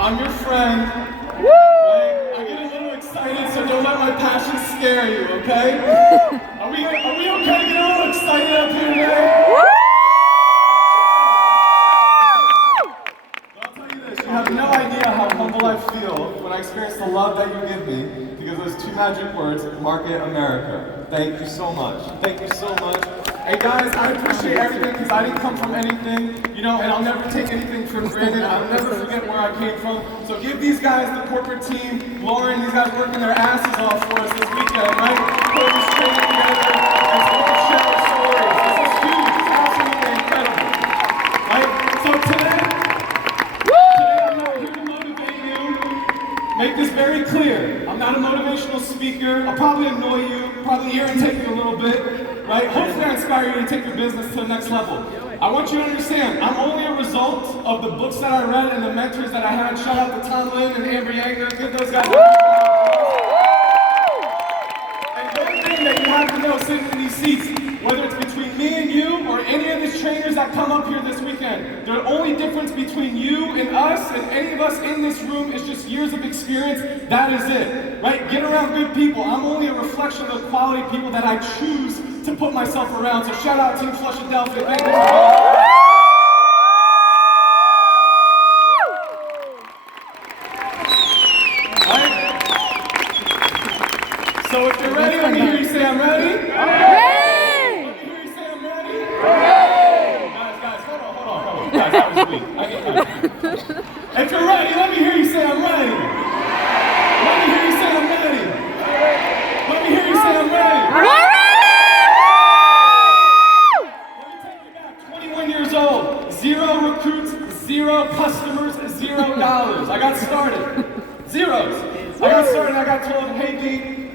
I'm your friend. Right? I get a little excited, so don't let my passion scare you, okay? Are we okay to get a little excited up here today? I'll tell you this, you have no idea how humble I feel when I experience the love that you give me because of those two magic words, Market America. Thank you so much. Thank you so much. Hey guys, I appreciate everything because I didn't come from anything, and I'll never take anything for granted. I'll never forget where I came from. So give these guys, the corporate team, Lauren, these guys working their asses off for us this weekend, right? Putting this training together and so we can share our stories. This is huge. It's absolutely incredible. Right? So today I'm not here to motivate you. Make this very clear. I'm not a motivational speaker. I'll probably annoy you, probably irritate you a little bit. Right? Hopefully I inspire you to take your business to the next level. I want you to understand, I'm only a result of the books that I read and the mentors that I had. Shout out to Tom Lynn and Amber Yanger. Give those guys a And one thing that you have to know sitting in these seats, whether it's between me and you or any of these trainers that come up here this weekend, the only difference between you and us and any of us in this room is just years of experience. That is it, right? Get around good people. I'm only a reflection of the quality of people that I choose to put myself around. So shout out Team Philadelphia. Thank you. Right? So if you're ready, let me hear you say I'm ready. Ready! Let me hear you say I'm ready. Ready! Guys, hold on. Guys, that was weak. I need you. If you're ready, let me hear you say I'm ready. Let me hear you say I'm ready. Let me hear you say I'm ready. We're ready! Let me take you back. 21 years old. 0 recruits, 0 customers, $0. I got started. Zeros. I got started, I got told, hey D,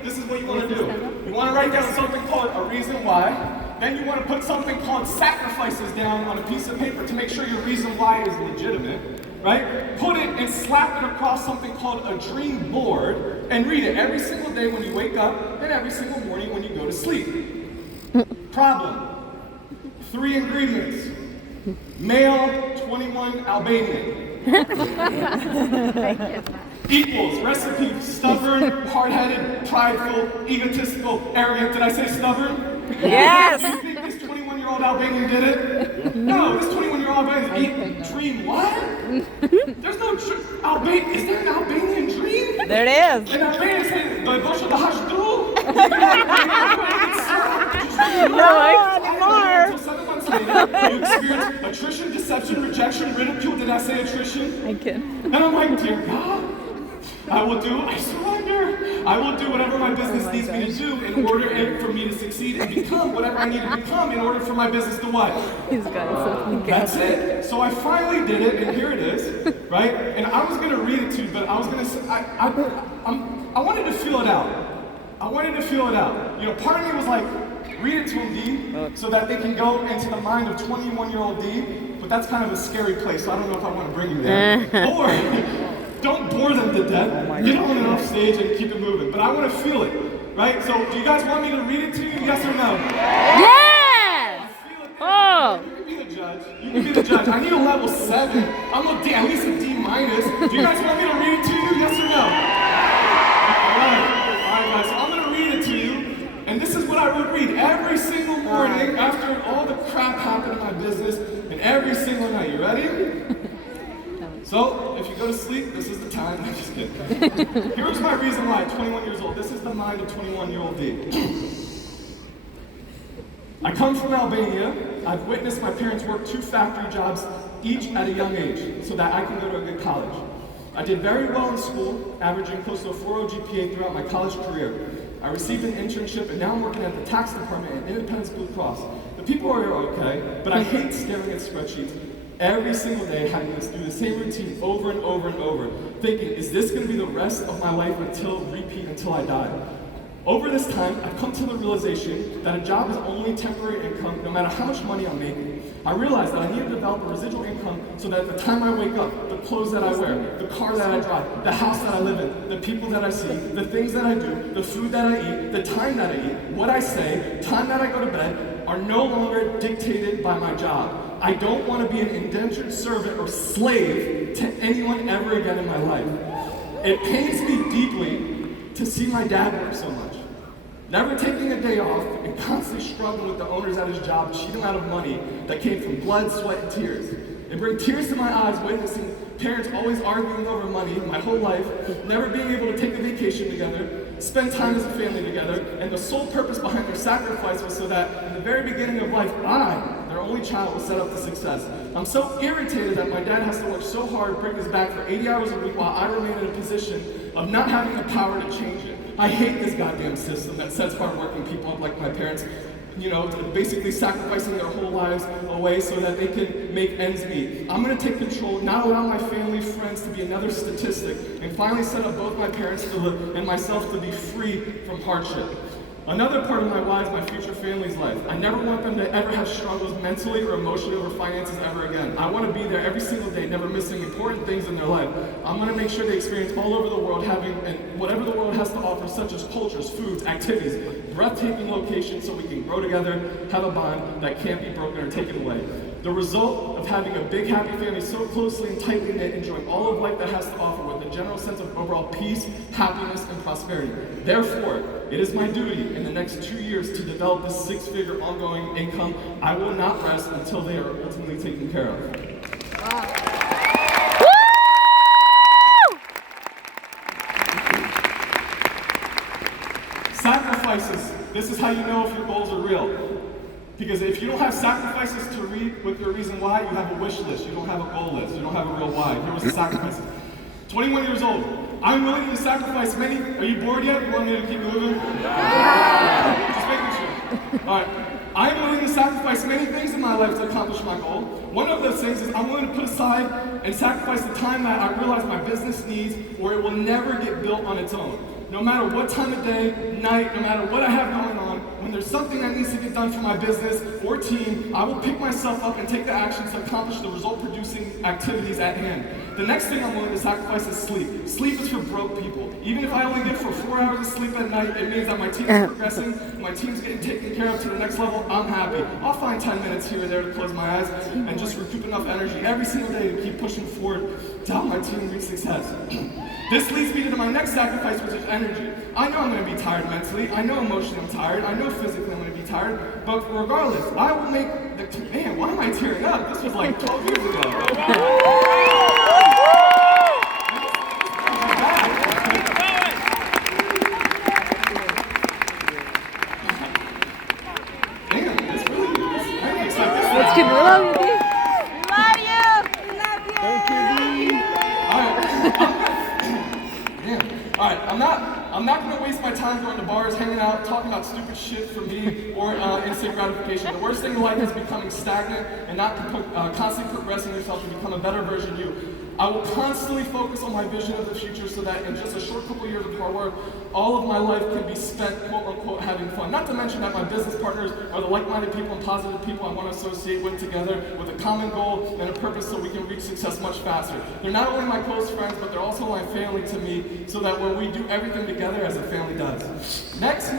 this is what you want to do. You want to write down something called a reason why. Then you want to put something called sacrifices down on a piece of paper to make sure your reason why is legitimate, right? Put it and slap it across something called a dream board and read it every single day when you wake up and every single morning when you go to sleep. Problem. 3 ingredients. Male, 21, Albanian. Equals recipe, stubborn, hard-headed, prideful, egotistical, arrogant. Did I say stubborn? Yes! Do you think this 21-year-old Albanian did it? No, this 21-year-old Albanian dream what? There's no Albanian. Is there an Albanian dream? There it is. An Albanian saying, "Do došao da haš dru?" More. So 7 months later, you experience attrition, deception, rejection, ridicule. Did I say attrition? I can. And I'm like, dear God, I surrender. I will do whatever my business needs me to do in order for me to succeed and become whatever I need to become in order for my business to what? He's got something. That's it. So I finally did it, and here it is, right? And I was gonna read it to you, but I was gonna say, I wanted to feel it out. I wanted to feel it out. Part of me was like, read it to him, D, so that they can go into the mind of 21-year-old D, but that's kind of a scary place, so I don't know if I want to bring you there. Or, don't bore them to death. Get on and off stage and keep it moving. But I want to feel it, right? So, do you guys want me to read it to you? Yes or no? Yes! Oh! You can be the judge. You can be the judge. I need a level 7. I'm a D, at least a D minus. Do you guys want me to read it to you? Yes or no? All right, guys. So I'm going to read it to you. And this is what I would read every single morning after all the crap happened in my business and every single night. You ready? So, if you go to sleep, this is the time. I'm just kidding. Here's my reason why, 21 years old. This is the mind of 21-year-old D. I come from Albania. I've witnessed my parents work 2 factory jobs each at a young age so that I can go to a good college. I did very well in school, averaging close to a 4.0 GPA throughout my college career. I received an internship and now I'm working at the tax department at Independence Blue Cross. The people are okay, but I hate staring at spreadsheets every single day, having to do the same routine over and over and over, thinking, is this going to be the rest of my life until I die? Over this time, I've come to the realization that a job is only temporary income, no matter how much money I'm making. I realized that I need to develop a residual income so that at the time I wake up, the clothes that I wear, the car that I drive, the house that I live in, the people that I see, the things that I do, the food that I eat, the time that I eat, what I say, time that I go to bed, are no longer dictated by my job. I don't want to be an indentured servant or slave to anyone ever again in my life. It pains me deeply to see my dad work so much. Never taking a day off and constantly struggling with the owners at his job to cheat him out of money that came from blood, sweat, and tears. It brings tears to my eyes witnessing parents always arguing over money my whole life, never being able to take a vacation together, spend time as a family together, and the sole purpose behind their sacrifice was so that in the very beginning of life, I, their only child, was set up for success. I'm so irritated that my dad has to work so hard, break his back for 80 hours a week while I remain in a position of not having the power to change it. I hate this goddamn system that sets hardworking people up like my parents, basically sacrificing their whole lives away so that they can make ends meet. I'm gonna take control, not allow my family, friends to be another statistic, and finally set up both my parents and myself to be free from hardship. Another part of my why is my future family's life. I never want them to ever have struggles mentally or emotionally over finances ever again. I want to be there every single day, never missing important things in their life. I'm going to make sure they experience all over the world and whatever the world has to offer, such as cultures, foods, activities, breathtaking locations so we can grow together, have a bond that can't be broken or taken away. The result of having a big, happy family so closely and tightly knit, enjoying all of life that has to offer with a general sense of overall peace, happiness, and prosperity. Therefore, it is my duty in the next 2 years to develop this six-figure ongoing income. I will not rest until they are ultimately taken care of. Sacrifices. This is how you know if your goals are real. Because if you don't have sacrifices to read with your reason why, you have a wish list. You don't have a goal list. You don't have a real why. Here was the sacrifices. 21 years old. I'm willing to sacrifice many. Are you bored yet? You want me to keep moving? Just making sure. All right. I'm willing to sacrifice many things in my life to accomplish my goal. One of those things is I'm willing to put aside and sacrifice the time that I realize my business needs, or it will never get built on its own. No matter what time of day, night, no matter what I have going on, when there's something that needs to get done for my business or team, I will pick myself up and take the actions to accomplish the result-producing activities at hand. The next thing I'm willing to sacrifice is sleep. Sleep is for broke people. Even if I only get for 4 hours of sleep at night, it means that my team is progressing, my team's getting taken care of to the next level, I'm happy. I'll find 10 minutes here or there to close my eyes and just recoup enough energy every single day to keep pushing forward to help my team reach success. This leads me to my next sacrifice, which is energy. I know I'm going to be tired mentally, I know emotionally I'm tired, I know physically I'm going to be tired, but regardless, I will make the, man, why am I tearing up? This was like 12 years ago. Let's keep it rolling, D. Love you. Love you. Thank you, D. Alright, I'm not gonna waste my time going to bars, hanging out, talking about stupid shit for me or instant gratification. The worst thing in life is becoming stagnant and not constantly progressing yourself to become a better version of you. I will constantly focus on my vision of the future so that in just a short couple years of hard work, all of my life can be spent, quote unquote, having fun. Not to mention that my business partners are the like-minded people and positive people I want to associate with together with a common goal and a purpose so we can reach success much faster. They're not only my close friends, but they're also my family to me so that when we do everything together as a family does. Next,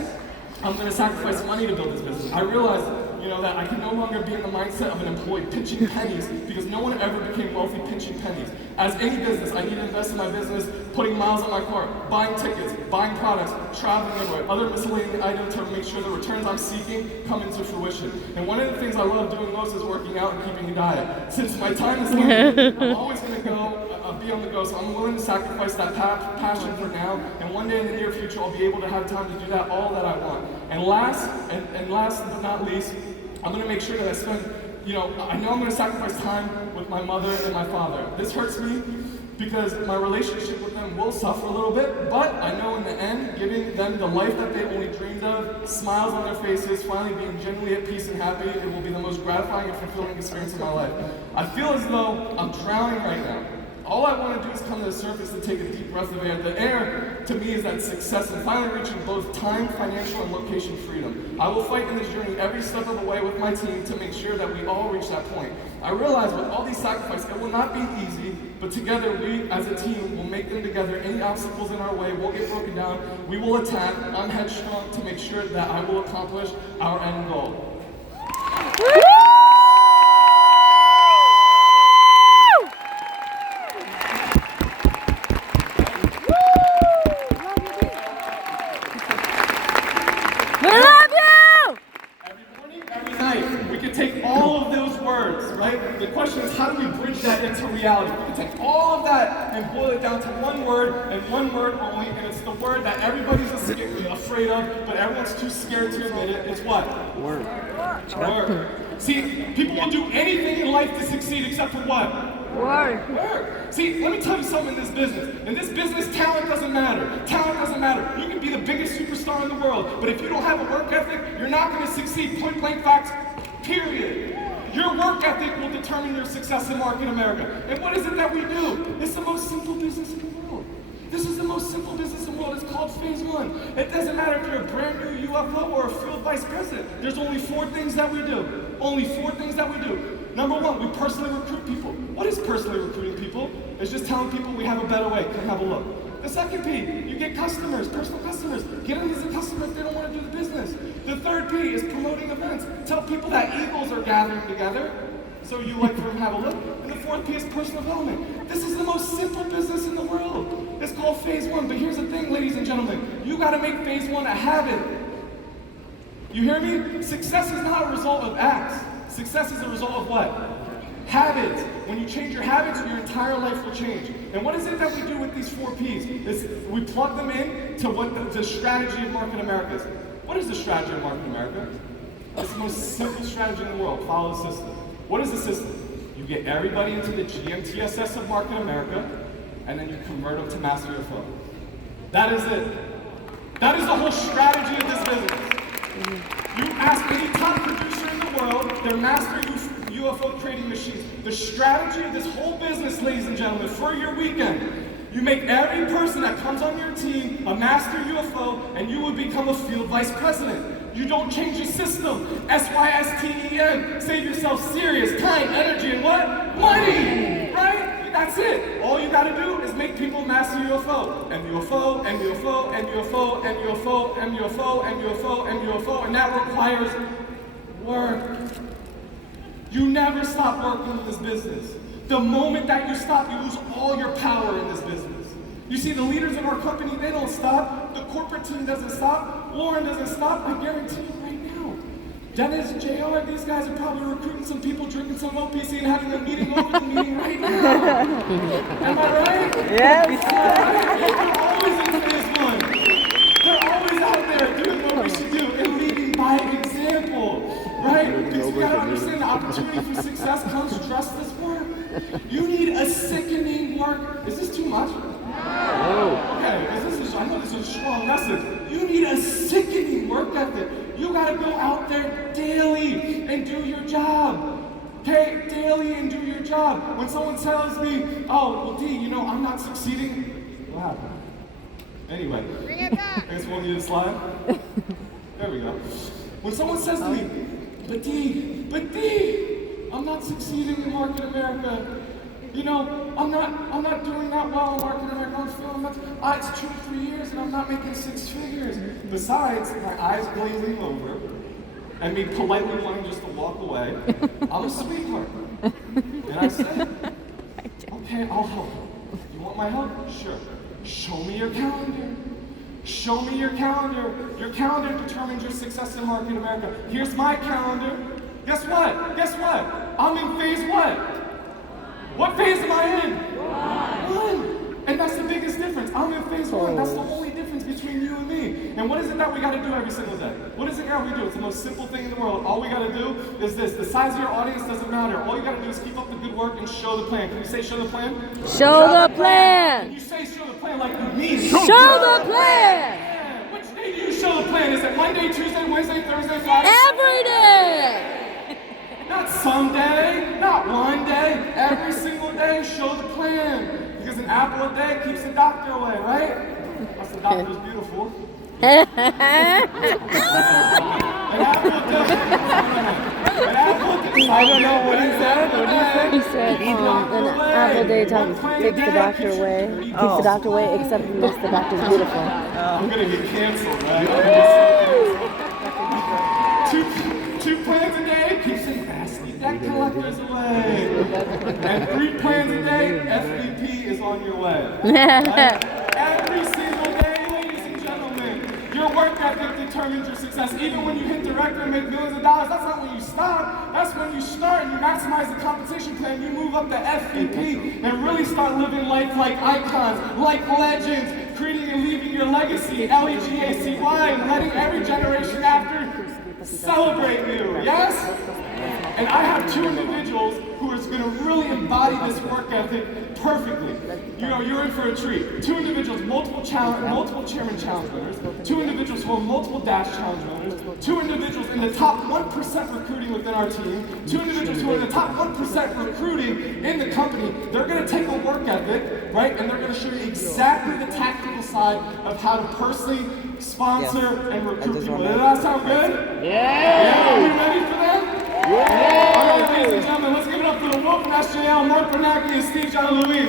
I'm going to sacrifice money to build this business. I realize that I can no longer be in the mindset of an employee pinching pennies because no one ever became wealthy pinching pennies. As any business, I need to invest in my business, putting miles on my car, buying tickets, buying products, traveling everywhere, other miscellaneous items to make sure the returns I'm seeking come into fruition. And one of the things I love doing most is working out and keeping a diet. Since my time is limited, I'm always going to be on the go, so I'm willing to sacrifice that passion for now, and one day in the near future I'll be able to have time to do that all that I want. And last but not least, I'm going to make sure that I spend, I know I'm going to sacrifice time with my mother and my father. This hurts me because my relationship with them will suffer a little bit, but I know in the end, giving them the life that they only dreamed of, smiles on their faces, finally being genuinely at peace and happy, it will be the most gratifying and fulfilling experience of my life. I feel as though I'm drowning right now. All I want to do is come to the surface and take a deep breath of air. The air, to me, is that success and finally reaching both time, financial, and location freedom. I will fight in this journey every step of the way with my team to make sure that we all reach that point. I realize with all these sacrifices, it will not be easy, but together we, as a team, will make them together. Any obstacles in our way will get broken down. We will attack. I'm headstrong to make sure that I will accomplish our end goal. that and boil it down to one word and one word only, and it's the word that everybody's afraid of, but everyone's too scared to admit it. It's what? Work. Work. See, people will do anything in life to succeed except for what? Work. Work. See, let me tell you something in this business. In this business, talent doesn't matter. Talent doesn't matter. You can be the biggest superstar in the world, but if you don't have a work ethic, you're not going to succeed. Point blank facts, period. Your work ethic will determine your success in Market America. And what is it that we do? It's the most simple business in the world. This is the most simple business in the world. It's called Phase 1. It doesn't matter if you're a brand new UFO or a field vice president. There's only 4 things that we do. Only 4 things that we do. Number 1, we personally recruit people. What is personally recruiting people? It's just telling people we have a better way. Come have a look. The second P, you get customers, personal customers. Get them as a customer if they don't want to do the business. The third P is promoting events. Tell people that eagles are gathering together, so you like for them to have a look. And the fourth P is personal development. This is the most simple business in the world. It's called Phase 1, but here's the thing, ladies and gentlemen. You gotta make Phase 1 a habit. You hear me? Success is not a result of acts. Success is a result of what? Habits. When you change your habits, your entire life will change. And what is it that we do with these 4 Ps? We plug them in to what the strategy of Market America is. What is the strategy of Market America? It's the most simple strategy in the world. Follow the system. What is the system? You get everybody into the GMTSS of Market America, and then you convert them to master your flow. That is it. That is the whole strategy of this business. You ask any top producer in the world, they're master UFO trading machines. The strategy of this whole business, ladies and gentlemen, for your weekend, you make every person that comes on your team a master UFO, and you will become a field vice president. You don't change the system. SYSTEM. Save yourself serious time, energy, and what? Money! Right? That's it. All you gotta do is make people master UFO. And UFO, and UFO, and UFO, and UFO, and UFO, and UFO, and UFO, and that requires work. You never stop working in this business. The moment that you stop, you lose all your power in this business. You see, the leaders in our company, they don't stop. The corporate team doesn't stop. Warren doesn't stop. I guarantee you right now. Dennis, JR, these guys are probably recruiting some people, drinking some OPC and having a meeting over the meeting right now. Am I right? Yes. They're always in Phase 1. They're always out there doing what we should do and leading by example. Right? Because you gotta understand the opportunity for success comes trustless work. You need a sickening work. Is this too much? Okay, because I know this is a strong message. You need a sickening work ethic. You gotta go out there daily and do your job. Okay? Daily and do your job. When someone tells me, oh, well, D, you know, I'm not succeeding. What happened? Anyway. Bring it back. I guess we'll need a slide. There we go. When someone says to me, but D, I'm not succeeding in Market America. You know, I'm not doing that well in Market America. I'm feeling much. It's 2 to 3 years and I'm not making 6 figures. Besides, my eyes glazing over and me politely wanting just to walk away. I'm a sweetheart. And I said, okay, I'll help. You want my help? Sure. Show me your calendar. Show me your calendar. Your calendar determines your success in Market America. Here's my calendar. Guess what? Guess what? I'm in Phase what? What phase am I in? 1. And that's the biggest difference. I'm in Phase 1. That's the only difference between you and me. And what is it that we gotta do every single day? What is it that we do? It's the most simple thing in the world. All we gotta do is this. The size of your audience doesn't matter. All you gotta do is keep up the good work and show the plan. Can you say show the plan? Show the Can plan. you say show the plan like you mean it? Show the plan. Which day do you show the plan? Is it Monday, Tuesday, Wednesday, Thursday, Friday? Every day. Not someday, not one day, every single day, show the plan. Because an apple a day keeps the doctor away, right? Unless the doctor's beautiful. An apple a day. I don't know what he said. What did he say? He said, an apple a day takes the doctor away. Takes the doctor away, except unless the doctor's beautiful. I'm gonna get canceled, right? Two plans a day keeps the nasty debt collectors away. And 3 plans a day, FVP is on your way. Right? Every single day, ladies and gentlemen, your work ethic determines turn into success. Even when you hit director and make millions of dollars, that's not when you stop. That's when you start and you maximize the compensation plan. You move up to FVP and really start living life like icons, like legends, creating and leaving your legacy, L-E-G-A-C-Y, and letting every generation after celebrate you, yes? And I have two individuals who are going to really embody this work ethic perfectly. You know, you're in for a treat. Two individuals, multiple chairman challenge winners, two individuals who are multiple dash challenge winners, two individuals in the top 1% recruiting within our team, two individuals who are in the top 1% recruiting in the company. They're going to take a work ethic, right, and they're going to show you exactly the tactical side of how to personally sponsor and recruit people. Does that sound good? Yeah! Are we ready for them? Yeah! All right, ladies and gentlemen, let's give it up for the Wolf National, Mark Bernanke, and Steve John Louis.